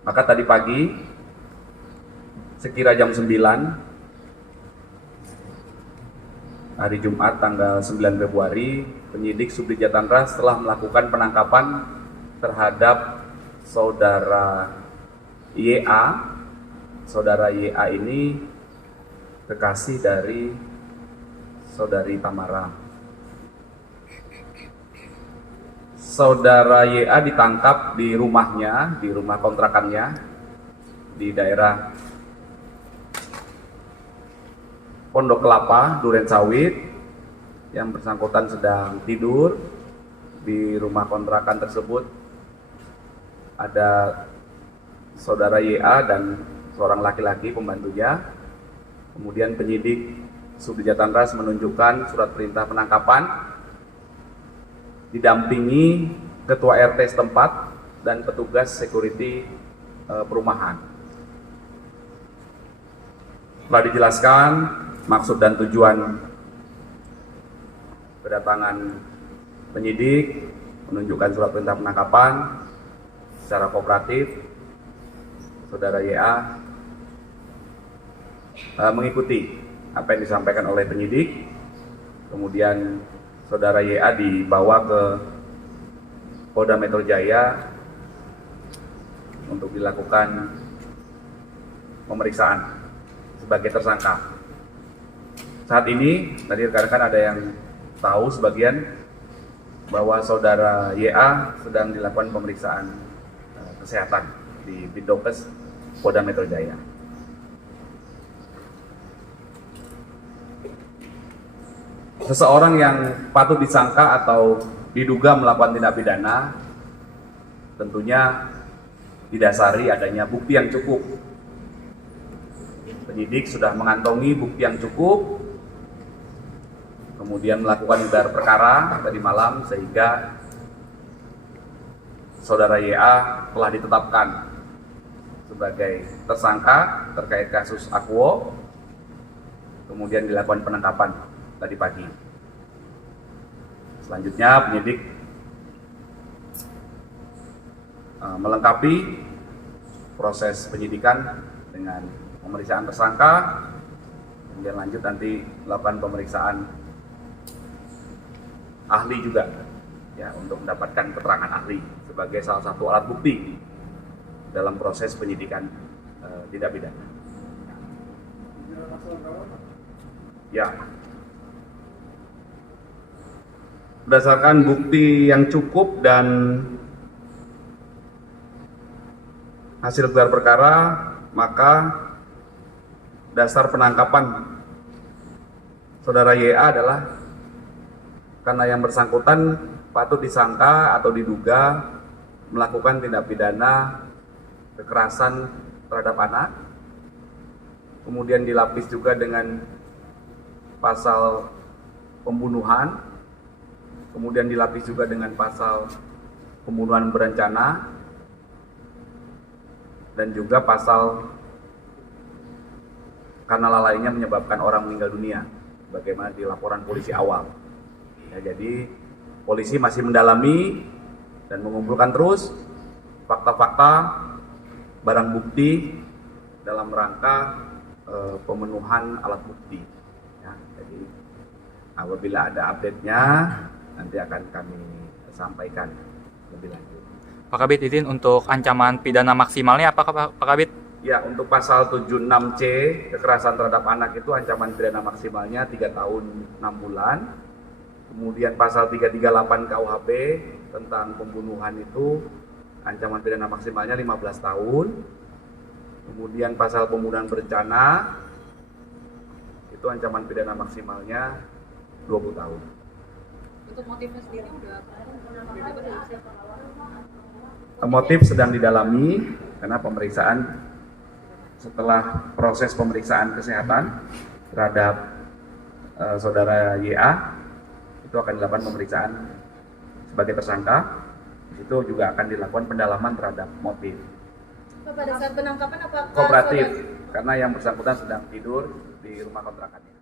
Maka tadi pagi sekira jam 9 hari Jumat tanggal 9 Februari, penyidik Subdit Jatanras telah melakukan penangkapan terhadap saudara YA. Saudara YA ini kekasih dari saudari Tamara. Saudara YA ditangkap di rumahnya, di rumah kontrakannya di daerah Pondok Kelapa, Duren Sawit. Yang bersangkutan sedang tidur di rumah kontrakan tersebut. Ada saudara YA dan seorang laki-laki pembantunya. Kemudian penyidik Subdit Jatanras menunjukkan surat perintah penangkapan didampingi ketua RT setempat dan petugas security perumahan. Telah dijelaskan maksud dan tujuan kedatangan penyidik, menunjukkan surat perintah penangkapan secara kooperatif. Saudara YA mengikuti apa yang disampaikan oleh penyidik. Kemudian saudara YA dibawa ke Polda Metro Jaya untuk dilakukan pemeriksaan sebagai tersangka. Saat ini tadi rekan-rekan ada yang tahu sebagian bahwa saudara YA sedang dilakukan pemeriksaan kesehatan di Bidokes Polda Metro Jaya. Seseorang yang patut disangka atau diduga melakukan tindak pidana tentunya didasari adanya bukti yang cukup. Penyidik sudah mengantongi bukti yang cukup, kemudian melakukan gelar perkara tadi malam sehingga saudara YA telah ditetapkan sebagai tersangka terkait kasus Aquo, kemudian dilakukan penangkapan tadi pagi. Selanjutnya penyidik melengkapi proses penyidikan dengan pemeriksaan tersangka, kemudian lanjut nanti melakukan pemeriksaan ahli juga ya untuk mendapatkan keterangan ahli sebagai salah satu alat bukti dalam proses penyidikan tindak pidana. Ya. Berdasarkan bukti yang cukup dan hasil gelar perkara, maka dasar penangkapan saudara YA adalah karena yang bersangkutan patut disangka atau diduga melakukan tindak pidana kekerasan terhadap anak, kemudian dilapis juga dengan pasal pembunuhan, kemudian dilapis juga dengan pasal pembunuhan berencana, dan juga pasal karena lalainya menyebabkan orang meninggal dunia, bagaimana di laporan polisi awal. Ya, jadi polisi masih mendalami dan mengumpulkan terus fakta-fakta, barang bukti dalam rangka pemenuhan alat bukti. Ya, jadi apabila ada update-nya, nanti akan kami sampaikan lebih lanjut. Pak Kabit, izin untuk ancaman pidana maksimalnya apa Pak Kabit? Ya, untuk pasal 76C kekerasan terhadap anak itu ancaman pidana maksimalnya 3 tahun 6 bulan. Kemudian pasal 338 KUHP tentang pembunuhan itu ancaman pidana maksimalnya 15 tahun. Kemudian pasal pembunuhan berencana itu ancaman pidana maksimalnya 20 tahun. Untuk motifnya sendiri udah dapat belum sih? Motif sedang didalami karena pemeriksaan setelah proses pemeriksaan kesehatan terhadap saudara YA itu akan dilakukan pemeriksaan sebagai tersangka. Itu juga akan dilakukan pendalaman terhadap motif. Pada saat penangkapan apakah Kooperatif karena yang bersangkutan sedang tidur di rumah kontrakannya.